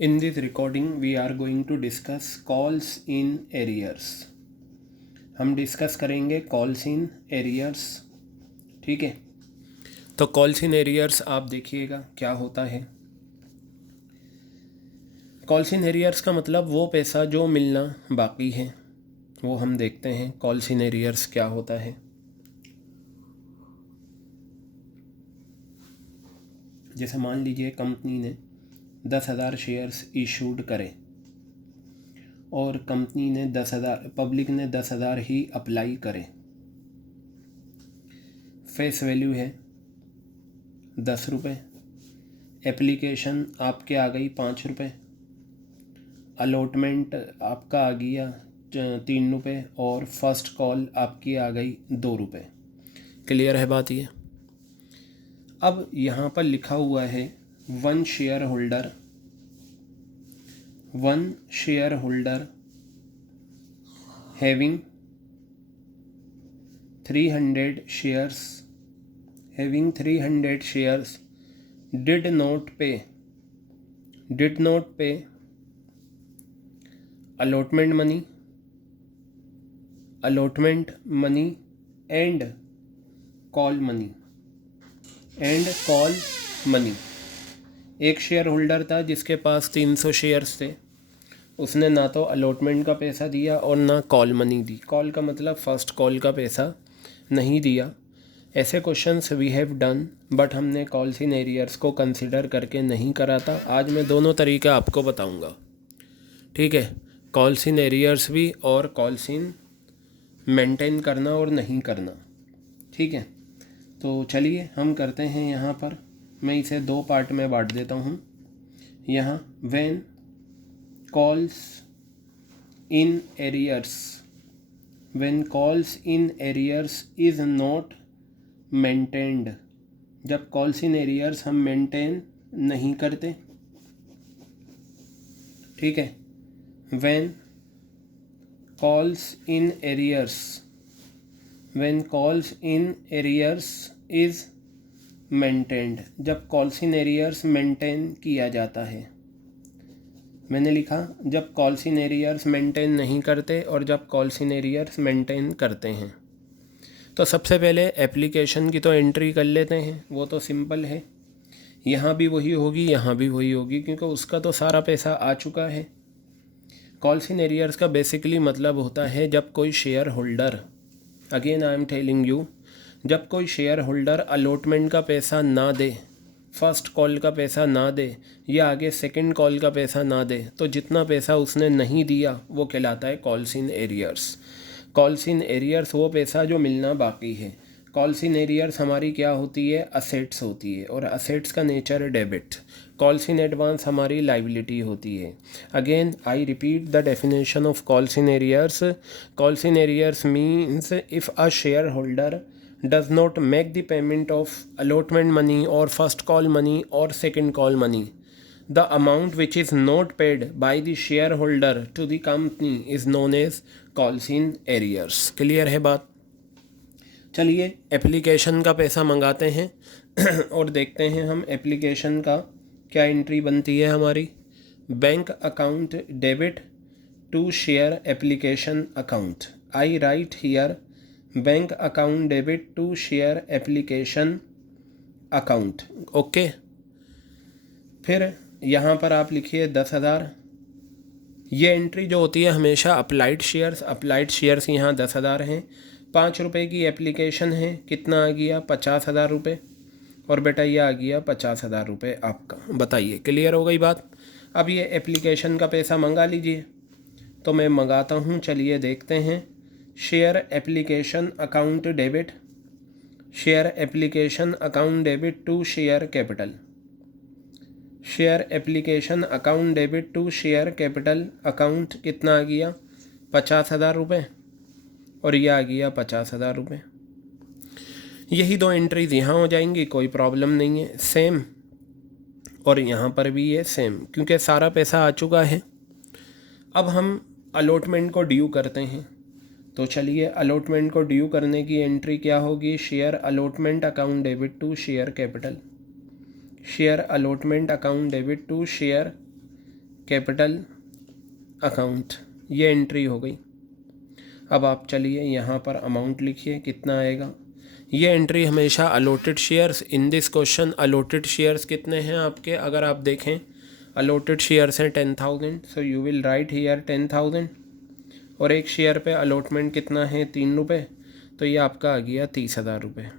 In this recording, we are going to discuss calls in arrears. हम discuss करेंगे calls in arrears. ठीक है, तो कॉल्स इन एरियर्स आप देखिएगा क्या होता है. कॉल्स इन एरियर्स का मतलब वो पैसा जो मिलना बाकी है, वो हम देखते हैं. कॉल्स इन एरियर्स क्या होता है. जैसे मान लीजिए कंपनी ने 10,000 शेयर्स इशूड करे और कंपनी ने 10,000, पब्लिक ने 10,000 ही अप्लाई करे. फेस वैल्यू है 10 रुपये. एप्लीकेशन आपके आ गई 5 रुपये. अलॉटमेंट आपका आ गया 3 रुपये और फर्स्ट कॉल आपकी आ गई 2 रुपये. क्लियर है बात ये. अब यहाँ पर लिखा हुआ है one share holder having 300 shares did not pay allotment money and call money. एक शेयर होल्डर था जिसके पास 300 शेयर्स थे. उसने ना तो अलॉटमेंट का पैसा दिया और ना कॉल मनी दी. कॉल का मतलब फर्स्ट कॉल का पैसा नहीं दिया. ऐसे questions we have done, but हमने कॉल्स इन एरियर्स को कंसिडर करके नहीं करा था. आज मैं दोनों तरीके आपको बताऊंगा. ठीक है, कॉल्स इन एरियर्स भी और कॉल्स इन मेंटेन करना और नहीं करना. ठीक है, तो चलिए हम करते हैं. यहाँ पर मैं इसे 2 पार्ट में बांट देता हूँ. यहाँ when calls in arrears is not maintained. जब कॉल्स इन एरियर्स हम मेंटेन नहीं करते. ठीक है, when calls in arrears is maintained. जब कॉल्स इन एरियर्स मेंटेन किया जाता है. मैंने लिखा जब कॉल्स इन एरियर्स मेंटेन नहीं करते और जब कॉल्स इन एरियर्स मेंटेन करते हैं. तो सबसे पहले एप्लीकेशन की तो एंट्री कर लेते हैं. वो तो सिंपल है, यहाँ भी वही होगी, यहाँ भी वही होगी, क्योंकि उसका तो सारा पैसा आ चुका है. कॉल्स इन एरियर्स का बेसिकली मतलब होता है जब कोई share holder, again I am telling you, जब कोई शेयर होल्डर अलॉटमेंट का पैसा ना दे, फर्स्ट कॉल का पैसा ना दे या आगे सेकंड कॉल का पैसा ना दे, तो जितना पैसा उसने नहीं दिया वो कहलाता है calls in arrears. Calls in arrears वो पैसा जो मिलना बाकी है. कॉल्स इन एरियर्स हमारी क्या होती है, असेट्स होती है, और असेट्स का नेचर है डेबिट. कॉल्स इन एडवांस हमारी लाइबिलिटी होती है. Again I repeat the definition of calls in arrears. Calls in arrears means if a share holder does not make the payment of allotment money or first call money or second call money, the amount which is not paid by the shareholder to the company is known as calls in arrears. Clear है बात. चलिए application का पैसा मंगाते हैं और देखते हैं हम एप्लीकेशन का क्या एंट्री बनती है हमारी. Bank account debit to share application account. I write here bank account debit to share application account. Okay, फिर यहाँ पर आप लिखिए 10,000. ये एंट्री जो होती है हमेशा अप्लाइड शेयर्स यहाँ 10,000 हैं. 5 रुपये की एप्लीकेशन है. कितना आ गया, 50,000 रुपये. और बेटा ये आ गया 50,000 रुपये आपका. बताइए क्लियर हो गई बात. अब ये एप्लीकेशन का पैसा मंगा लीजिए. तो मैं मंगाता हूँ. चलिए देखते हैं. Share application account debit to share capital. Share application account debit to share capital account कितना आ गया, 50,000 रुपये. और यह आ गया 50,000 रुपये. यही 2 एंट्रीज यहाँ हो जाएंगी, कोई प्रॉब्लम नहीं है. सेम, और यहाँ पर भी ये सेम, क्योंकि सारा पैसा आ चुका है. अब हम अलॉटमेंट को ड्यू करते हैं. तो चलिए अलॉटमेंट को ड्यू करने की एंट्री क्या होगी, share allotment account debit to share capital. Share allotment account debit to share capital account, ये एंट्री हो गई। अब आप चलिए यहाँ पर अमाउंट लिखिए, कितना आएगा। ये एंट्री हमेशा allotted shares, in this question allotted shares कितने हैं आपके, अगर आप देखें अलॉटेड शेयर्स हैं 10,000, so you will write here 10,000, और एक शेयर पे अलॉटमेंट कितना है 3 रुपये, तो ये आपका आ गया 30,000 रुपये,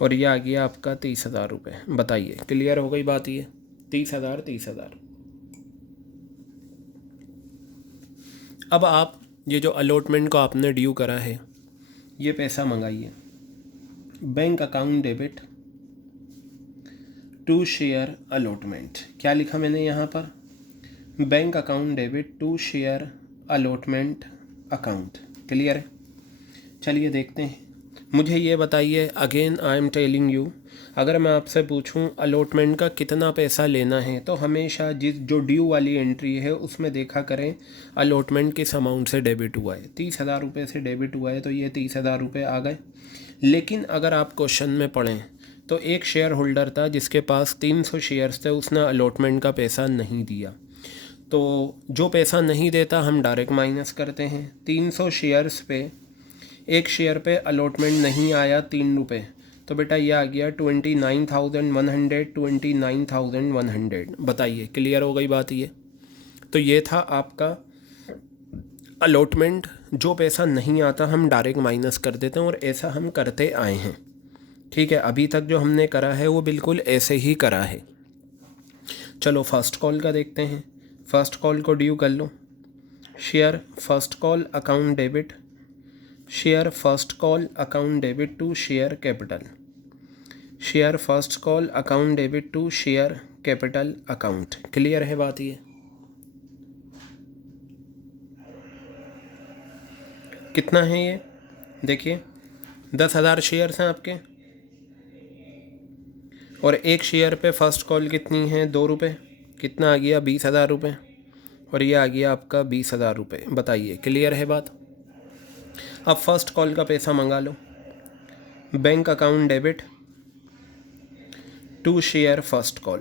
और ये आ गया आपका 30,000 रुपये। बताइए क्लियर हो गई बात, ये 30,000। अब आप ये जो अलॉटमेंट को आपने ड्यू करा है, ये पैसा मंगाइए। Bank account debit to share allotment, क्या लिखा मैंने यहाँ पर, bank account debit to share allotment account. Clear है? चलिए देखते हैं। मुझे ये बताइए, again I am telling you, अगर मैं आपसे पूछूं अलॉटमेंट का कितना पैसा लेना है, तो हमेशा जो ड्यू वाली एंट्री है उसमें देखा करें अलॉटमेंट किस अमाउंट से डेबिट हुआ है। 30,000 रुपये से डेबिट हुआ है, तो ये 30,000 रुपये आ गए। लेकिन अगर आप क्वेश्चन में पढ़ें तो एक शेयर होल्डर था जिसके पास 300 शेयर्स थे, उसने अलॉटमेंट का पैसा नहीं दिया। तो जो पैसा नहीं देता हम डायरेक्ट माइनस करते हैं। 300 शेयर्स पे एक शेयर पे अलॉटमेंट नहीं आया 3 रुपये, तो बेटा ये आ गया 29,100। बताइए क्लियर हो गई बात ये। तो ये था आपका अलॉटमेंट, जो पैसा नहीं आता हम डायरेक्ट माइनस कर देते हैं, और ऐसा हम करते आए हैं। ठीक है, अभी तक जो हमने करा है वो बिल्कुल ऐसे ही करा है। चलो फर्स्ट कॉल का देखते हैं। फर्स्ट कॉल को ड्यू कर लो। Share first call account debit, share first call account debit to share capital, share first call account debit to share capital account. Clear है बात ये? कितना है ये देखिए, 10,000 शेयर्स हैं आपके, और एक शेयर पे फर्स्ट कॉल कितनी है 2 रुपये, कितना आ गया 20,000 रुपये, और ये आ गया आपका 20,000 रुपये। बताइए क्लियर है बात? अब फर्स्ट कॉल का पैसा मंगा लो। Bank account debit to share first call,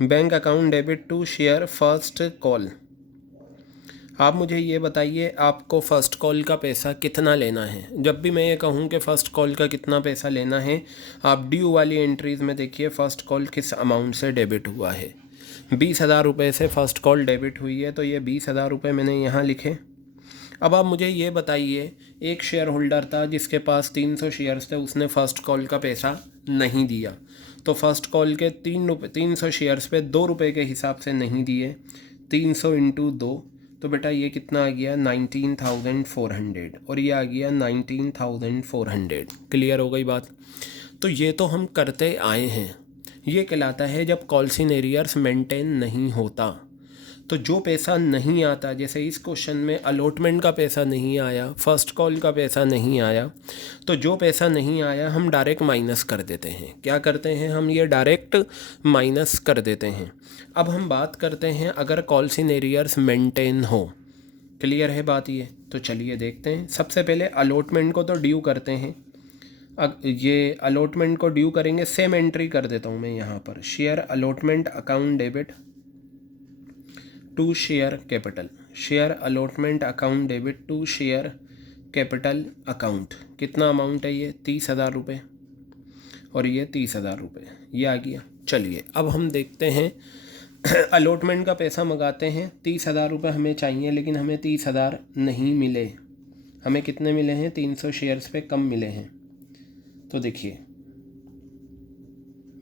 bank account debit to share first call. आप मुझे ये बताइए आपको फ़र्स्ट कॉल का पैसा कितना लेना है। जब भी मैं ये कहूँ कि फ़र्स्ट कॉल का कितना पैसा लेना है, आप ड्यू वाली एंट्रीज़ में देखिए फ़र्स्ट कॉल किस अमाउंट से डेबिट हुआ है। 20,000 रुपये से फ़र्स्ट कॉल डेबिट हुई है, तो ये 20,000 रुपये मैंने यहाँ लिखे। अब आप मुझे ये बताइए, एक शेयर होल्डर था जिसके पास 300 शेयर्स थे, उसने फ़र्स्ट कॉल का पैसा नहीं दिया, तो फ़र्स्ट कॉल के 300 शेयर्स पे 2 रुपये के हिसाब से नहीं दिए, 300 इंटू 2, तो बेटा ये कितना आ गया 19,400, और ये आ गया 19,400। क्लियर हो गई बात? तो ये तो हम करते आए हैं। ये कहलाता है जब कॉल्स इन एरियर्स मेंटेन नहीं होता। तो जो पैसा नहीं आता, जैसे इस क्वेश्चन में अलॉटमेंट का पैसा नहीं आया, फर्स्ट कॉल का पैसा नहीं आया, तो जो पैसा नहीं आया हम डायरेक्ट माइनस कर देते हैं। क्या करते हैं हम? ये डायरेक्ट माइनस कर देते हैं। अब हम बात करते हैं अगर कॉल्स इन एरियर्स मेंटेन हो। क्लियर है बात ये? तो चलिए देखते हैं। सबसे पहले अलॉटमेंट को तो ड्यू करते हैं। अब ये अलॉटमेंट को ड्यू करेंगे, सेम एंट्री कर देता हूँ मैं यहाँ पर, share allotment account debit to share capital, share allotment account debit to share capital account. कितना अमाउंट है ये? 30,000 रुपये, और ये 30,000 रुपये, ये आ गया। चलिए अब हम देखते हैं अलॉटमेंट का पैसा मंगाते हैं। 30,000 रुपये हमें चाहिए, लेकिन हमें 30,000 नहीं मिले। हमें कितने मिले हैं? 300 शेयर्स पे कम मिले हैं। तो देखिए,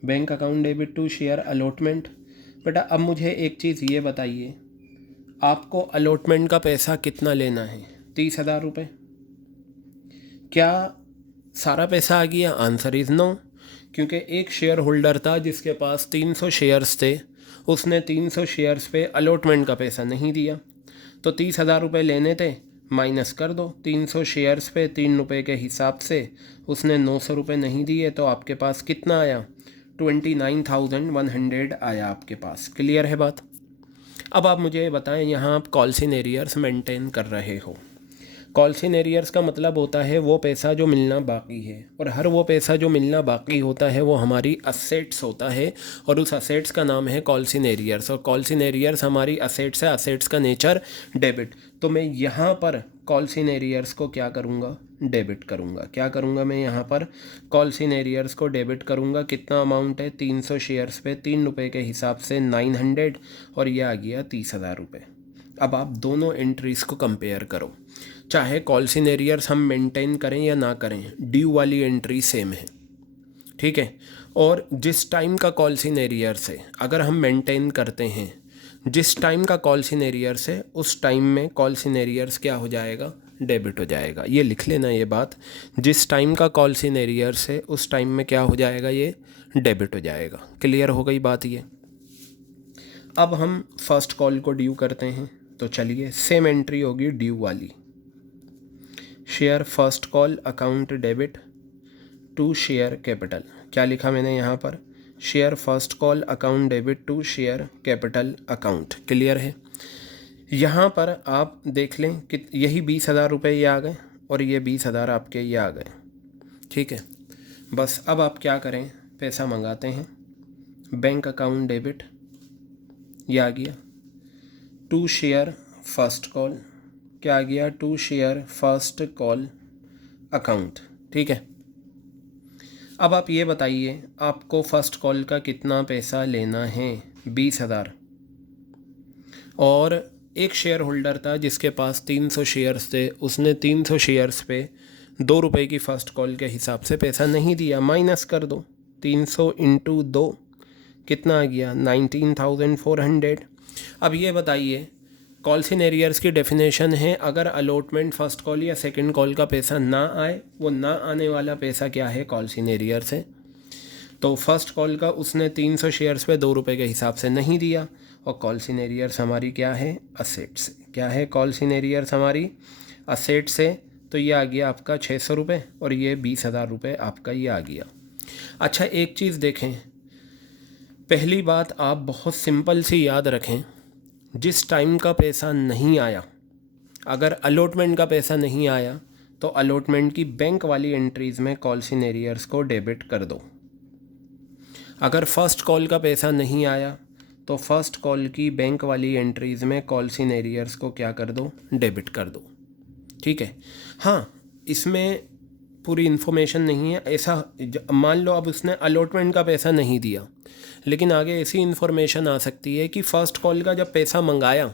bank account debit to share allotment. बेटा अब मुझे एक चीज़ ये बताइए, आपको अलॉटमेंट का पैसा कितना लेना है? 30,000 रुपये। क्या सारा पैसा आ गया? आंसर इज़ नो, क्योंकि एक शेयर होल्डर था जिसके पास 300 शेयर्स थे, उसने 300 शेयर्स पे अलॉटमेंट का पैसा नहीं दिया। तो 30,000 रुपये लेने थे, माइनस कर दो। 300 शेयर्स पे 3 रुपये के हिसाब से उसने 900 रुपये नहीं दिए, तो आपके पास कितना आया? 29,100 आया आपके पास। क्लियर है बात? अब आप मुझे बताएं, यहाँ आप कॉल्स इन एरियर्स मेंटेन कर रहे हो, कॉल्स इन एरियर्स का मतलब होता है वो पैसा जो मिलना बाकी है, और हर वो पैसा जो मिलना बाकी होता है वो हमारी असेट्स होता है, और उस असेट्स का नाम है कॉल्स इन एरियर्स। और कॉल्स इन एरियर्स हमारी असेट्स है, असेट्स का नेचर डेबिट। तो मैं यहाँ पर कॉल्स इन एरियर्स को क्या करूँगा, डेबिट करूँगा। क्या करूँगा मैं यहाँ पर कॉल्स इन एरियर्स को डेबिट करूँगा। कितना अमाउंट है, 300 शेयर्स पे 3 रुपये के हिसाब से 900, और ये आ गया 30,000 रुपये। अब आप दोनों एंट्रीज़ को कंपेयर करो, चाहे कॉल्स इन एरियर्स हम मेंटेन करें या ना करें, ड्यू वाली एंट्री सेम है, ठीक है। और जिस टाइम का कॉल्स इन एरियर्स है अगर हम मेंटेन करते हैं, जिस टाइम का कॉल्स इन एरियर्स है उस टाइम में कॉल्स इन एरियर्स क्या हो जाएगा, डेबिट हो जाएगा। ये लिख लेना ये बात, जिस टाइम का कॉल्स इन एरियर्स है उस टाइम में क्या हो जाएगा, ये डेबिट हो जाएगा। क्लियर हो गई बात ये। अब हम फर्स्ट कॉल को ड्यू करते हैं, तो चलिए सेम एंट्री होगी ड्यू वाली। Share first call account debit to share capital. क्या लिखा मैंने यहाँ पर, share first call account debit to share capital account. Clear है। यहाँ पर आप देख लें कि यही 20,000 रुपये ये आ गए, और ये 20,000 आपके ये आ गए, ठीक है। बस अब आप क्या करें, पैसा मंगाते हैं, बैंक अकाउंट डेबिट, ये आ गया टू शेयर फर्स्ट कॉल, क्या आ गया, to share first call account, ठीक है। अब आप ये बताइए आपको फर्स्ट कॉल का कितना पैसा लेना है, 20,000, और एक शेयर होल्डर था जिसके पास 300 शेयर्स थे, उसने 300 शेयर्स पे 2 रुपये की फ़र्स्ट कॉल के हिसाब से पैसा नहीं दिया। माइनस कर दो, 300 इंटू 2 कितना आ गया, 19,400। अब ये बताइए कॉल्स इन एरियर्स की डेफिनेशन है, अगर अलॉटमेंट फर्स्ट कॉल या सेकंड कॉल का पैसा ना आए, वो ना आने वाला पैसा क्या है, कॉल्स इन एरियर्स है। तो फर्स्ट कॉल का उसने 300 शेयर्स पे 2 रुपये के हिसाब से नहीं दिया, और कॉल्स इन एरियर्स हमारी क्या है, असेट्स। क्या है, कॉल्स इन एरियर्स हमारी असेट्स है। तो ये आ गया आपका 600 रुपये, और ये 20,000 रुपये आपका ये आ गया। अच्छा एक चीज़ देखें, पहली बात आप बहुत सिंपल सी याद रखें, जिस टाइम का पैसा नहीं आया, अगर अलॉटमेंट का पैसा नहीं आया तो अलॉटमेंट की बैंक वाली एंट्रीज़ में कॉल्स इन एरियर्स को डेबिट कर दो। अगर फर्स्ट कॉल का पैसा नहीं आया तो फर्स्ट कॉल की बैंक वाली एंट्रीज़ में कॉल्स इन एरियर्स को क्या कर दो, डेबिट कर दो, ठीक है। हाँ, इसमें पूरी इन्फॉर्मेशन नहीं है। ऐसा मान लो अब उसने अलॉटमेंट का पैसा नहीं दिया, लेकिन आगे ऐसी इन्फॉर्मेशन आ सकती है कि फ़र्स्ट कॉल का जब पैसा मंगाया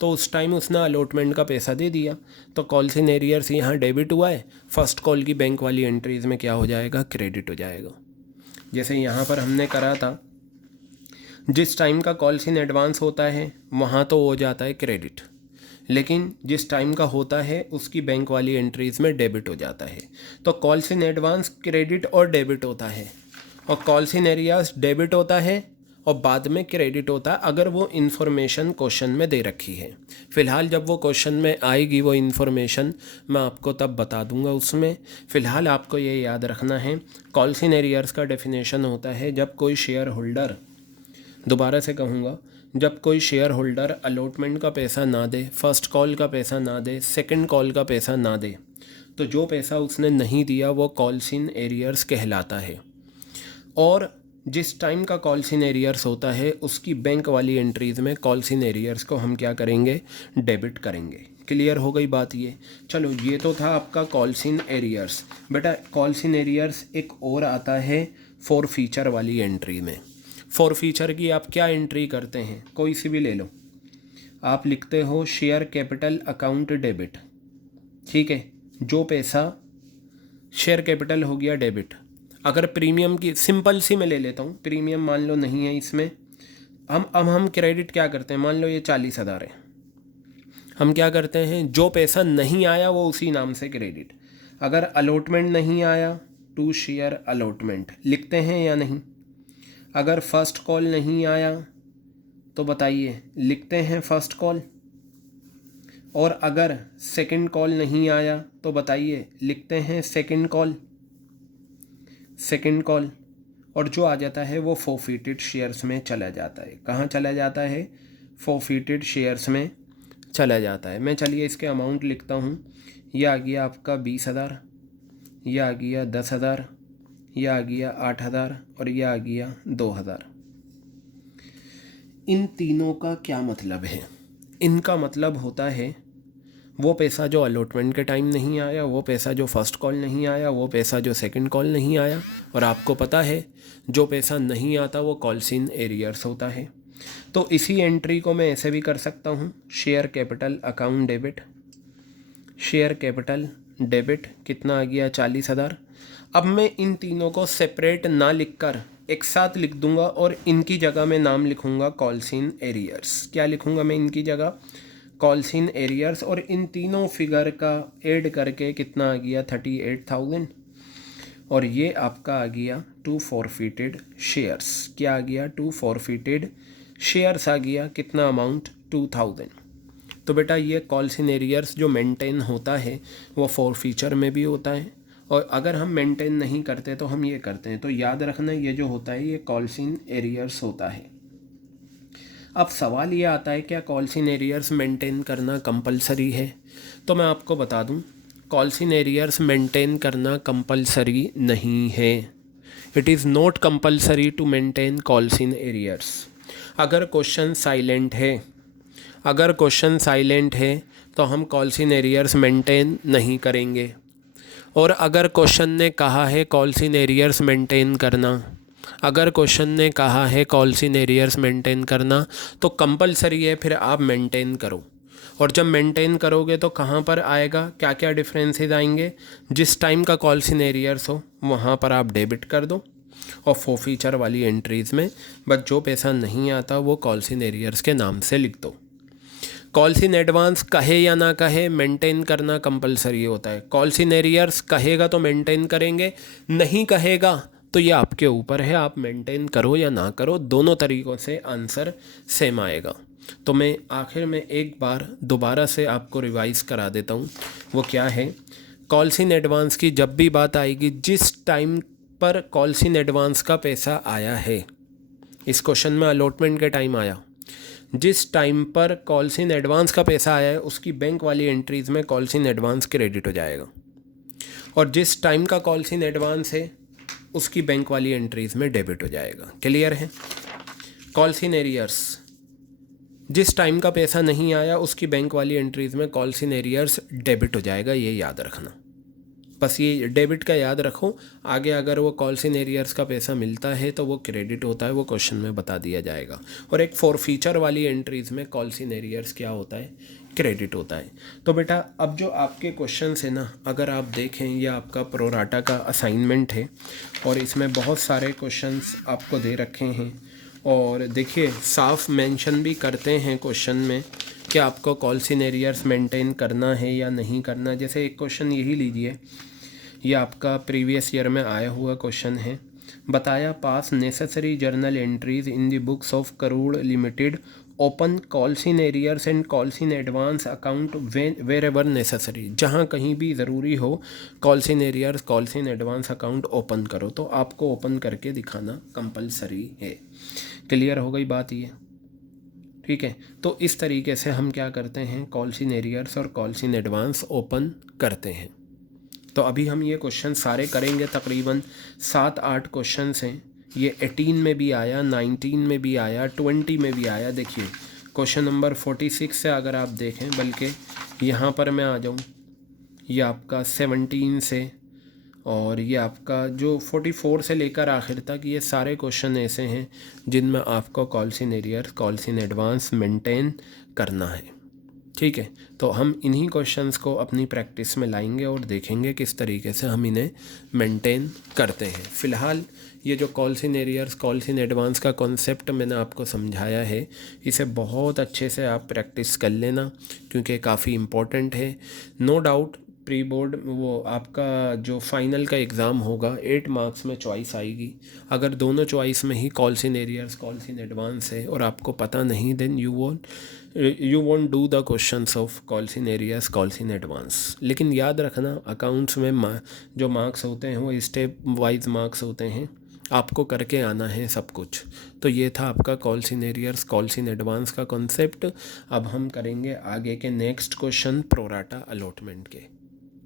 तो उस टाइम उसने अलॉटमेंट का पैसा दे दिया, तो कॉल्स इन एरियर्स यहाँ डेबिट हुआ है, फर्स्ट कॉल की बैंक वाली एंट्रीज़ में क्या हो जाएगा, क्रेडिट हो जाएगा। जैसे यहाँ पर हमने करा था, जिस टाइम का कॉल्स इन एडवांस होता है वहाँ तो हो जाता है क्रेडिट, लेकिन जिस टाइम का होता है उसकी बैंक वाली एंट्रीज़ में डेबिट हो जाता है। तो कॉल्स इन एडवांस क्रेडिट और डेबिट होता है, और कॉल्स इन एरियर्स डेबिट होता है और बाद में क्रेडिट होता है, अगर वो इन्फॉर्मेशन क्वेश्चन में दे रखी है। फ़िलहाल जब वो क्वेश्चन में आएगी वो इन्फॉर्मेशन मैं आपको तब बता दूंगा उसमें। फ़िलहाल आपको ये याद रखना है, कॉल्स इन एरियर्स का डेफिनेशन होता है जब कोई शेयर होल्डर, दोबारा से कहूँगा, जब कोई शेयर होल्डर अलॉटमेंट का पैसा ना दे, फर्स्ट कॉल का पैसा ना दे, सेकंड कॉल का पैसा ना दे, तो जो पैसा उसने नहीं दिया वो कॉल्स इन एरियर्स कहलाता है। और जिस टाइम का कॉल्स इन एरियर्स होता है उसकी बैंक वाली एंट्रीज़ में कॉल्स इन एरियर्स को हम क्या करेंगे, डेबिट करेंगे। क्लियर हो गई बात ये। चलो ये तो था आपका कॉल्स इन एरियर्स। बेटा कॉल्स इन एरियर्स एक और आता है फॉर फीचर वाली एंट्री में। फॉर फीचर की आप क्या एंट्री करते हैं, कोई सी भी ले लो, आप लिखते हो शेयर कैपिटल अकाउंट डेबिट, ठीक है। जो पैसा शेयर कैपिटल हो गया डेबिट। अगर प्रीमियम की सिंपल सी मैं ले लेता हूँ, प्रीमियम मान लो नहीं है इसमें, हम क्रेडिट क्या करते हैं, मान लो ये 40,000 है, हम क्या करते हैं, जो पैसा नहीं आया वो उसी नाम से क्रेडिट। अगर अलॉटमेंट नहीं आया टू शेयर अलॉटमेंट लिखते हैं या नहीं। अगर फर्स्ट कॉल नहीं आया तो बताइए लिखते हैं फर्स्ट कॉल, और अगर सेकंड कॉल नहीं आया तो बताइए लिखते हैं सेकंड कॉल, सेकंड कॉल। और जो आ जाता है वो फोरफिटेड शेयर्स में चला जाता है। कहाँ चला जाता है, फोरफिटेड शेयर्स में चला जाता है। मैं चलिए इसके अमाउंट लिखता हूँ, ये आ गया आपका 20,000, ये आ गया 10,000, ये आ गया 8,000 और ये आ गया 2,000। इन तीनों का क्या मतलब है? इनका मतलब होता है वो पैसा जो अलॉटमेंट के टाइम नहीं आया, वो पैसा जो फर्स्ट कॉल नहीं आया, वो पैसा जो सेकंड कॉल नहीं आया, और आपको पता है जो पैसा नहीं आता वो कॉल्स इन एरियर्स होता है। तो इसी एंट्री को मैं ऐसे भी कर सकता हूँ, share capital account debit, share capital debit कितना आ गया 40,000। अब मैं इन तीनों को सेपरेट ना लिखकर एक साथ लिख दूंगा और इनकी जगह मैं नाम लिखूंगा कॉल्स इन एरियर्स। क्या लिखूंगा मैं इनकी जगह? Calls in arrears. और इन तीनों फिगर का ऐड करके कितना आ गया 38,000, और ये आपका आ गया 2 फॉरफिटेड शेयर्स। क्या आ गया? 2 फॉरफिटेड शेयर्स आ गया। कितना अमाउंट? 2,000। तो बेटा ये कॉल्स इन एरियर्स जो मेंटेन होता है वो फॉरफीचर में भी होता है, और अगर हम मेंटेन नहीं करते तो हम ये करते हैं। तो याद रखना ये जो होता है ये कॉल्स इन एरियर्स होता है। अब सवाल ये आता है क्या कॉल्स इन एरियर्स मेंटेन करना कंपलसरी है? तो मैं आपको बता दूं, कॉल्स इन एरियर्स मेंटेन करना कंपलसरी नहीं है। It is not compulsory to maintain calls in arrears. अगर क्वेश्चन साइलेंट है, अगर क्वेश्चन साइलेंट है तो हम कॉल्स इन एरियर्स मेंटेन नहीं करेंगे। और अगर क्वेश्चन ने कहा है कॉल्स इन एरियर्स मेंटेन करना, अगर क्वेश्चन ने कहा है कॉल्स इन एरियर्स मेंटेन करना तो कंपलसरी है, फिर आप मेंटेन करो। और जब मेंटेन करोगे तो कहाँ पर आएगा, क्या क्या डिफरेंसेस आएंगे? जिस टाइम का कॉल्स इन एरियर्स हो वहाँ पर आप डेबिट कर दो, और फॉरफीचर वाली एंट्रीज़ में बस जो पैसा नहीं आता वो कॉल्स इन एरियर्स के नाम से लिख दो। कॉल्स इन एडवांस कहे या ना कहे मेंटेन करना कंपलसरी होता है। कॉल्स इन एरियर्स कहेगा तो मेंटेन करेंगे, नहीं कहेगा तो ये आपके ऊपर है, आप मेंटेन करो या ना करो, दोनों तरीक़ों से आंसर सेम आएगा। तो मैं आखिर में एक बार दोबारा से आपको रिवाइज़ करा देता हूँ। वो क्या है? कॉल्स इन एडवांस की जब भी बात आएगी, जिस टाइम पर कॉल्स इन एडवांस का पैसा आया है, इस क्वेश्चन में अलॉटमेंट के टाइम आया, जिस टाइम पर कॉल्स इन एडवांस का पैसा आया है उसकी बैंक वाली एंट्रीज़ में कॉल्स इन एडवांस क्रेडिट हो जाएगा, और जिस टाइम का कॉल्स इन एडवांस है उसकी बैंक वाली एंट्रीज़ में डेबिट हो जाएगा। क्लियर है? कॉल्स इन एरियर्स, जिस टाइम का पैसा नहीं आया उसकी बैंक वाली एंट्रीज़ में कॉल्स इन एरियर्स डेबिट हो जाएगा, ये याद रखना। बस ये डेबिट का याद रखो, आगे अगर वो कॉल्स इन एरियर्स का पैसा मिलता है तो वो क्रेडिट होता है, वो क्वेश्चन में बता दिया जाएगा। और एक फॉरफीचर वाली एंट्रीज़ में कॉल्स इन एरियर्स क्या होता है? क्रेडिट होता है। तो बेटा अब जो आपके क्वेश्चन है ना, अगर आप देखें ये आपका प्रोराटा का असाइनमेंट है और इसमें बहुत सारे क्वेश्चंस आपको दे रखे हैं, और देखिए साफ मेंशन भी करते हैं क्वेश्चन में कि आपको कॉल्स इन एरियर्स मेंटेन करना है या नहीं करना। जैसे एक क्वेश्चन यही लीजिए, ये आपका प्रीवियस ईयर में आया हुआ क्वेश्चन है। बताया pass necessary journal entries in the books of Crore limited, open calls in arrears and calls in advance account wherever necessary. जहाँ कहीं भी ज़रूरी हो calls in arrears calls in advance account open करो, तो आपको ओपन करके दिखाना कंपलसरी है। क्लियर हो गई बात ये? ठीक है, तो इस तरीके से हम क्या करते हैं, कॉल्स इन एरियर्स और कॉल्स इन एडवांस ओपन करते हैं। तो अभी हम ये क्वेश्चन सारे करेंगे, तकरीबन 7-8 क्वेश्चंस हैं। ये 18 में भी आया, 19 में भी आया, 20 में भी आया। देखिए क्वेश्चन नंबर 46 से अगर आप देखें, बल्कि यहाँ पर मैं आ जाऊँ, ये आपका 17 से, और ये आपका जो 44 से लेकर आखिर तक, ये सारे क्वेश्चन ऐसे हैं जिनमें आपको calls in arrears calls in advance maintain करना है। ठीक है, तो हम इन्हीं क्वेश्चंस को अपनी प्रैक्टिस में लाएंगे और देखेंगे किस तरीके से हम इन्हें मेंटेन करते हैं। फ़िलहाल ये जो calls in arrears calls in advance का कॉन्सेप्ट मैंने आपको समझाया है, इसे बहुत अच्छे से आप प्रैक्टिस कर लेना, क्योंकि काफ़ी इम्पोर्टेंट है। नो डाउट प्री बोर्ड वो आपका जो फाइनल का एग्ज़ाम होगा 8 मार्क्स में चॉइस आएगी। अगर दोनों चॉइस में ही calls in arrears calls in advance है और आपको पता नहीं, then you won't do the questions of calls in arrears calls in advance. लेकिन याद रखना अकाउंट्स में जो मार्क्स होते हैं वो स्टेप वाइज मार्क्स होते हैं, आपको करके आना है सब कुछ। तो ये था आपका calls in arrears calls in advance का कॉन्सेप्ट। अब हम करेंगे आगे के नेक्स्ट क्वेश्चन प्रोराटा अलॉटमेंट के।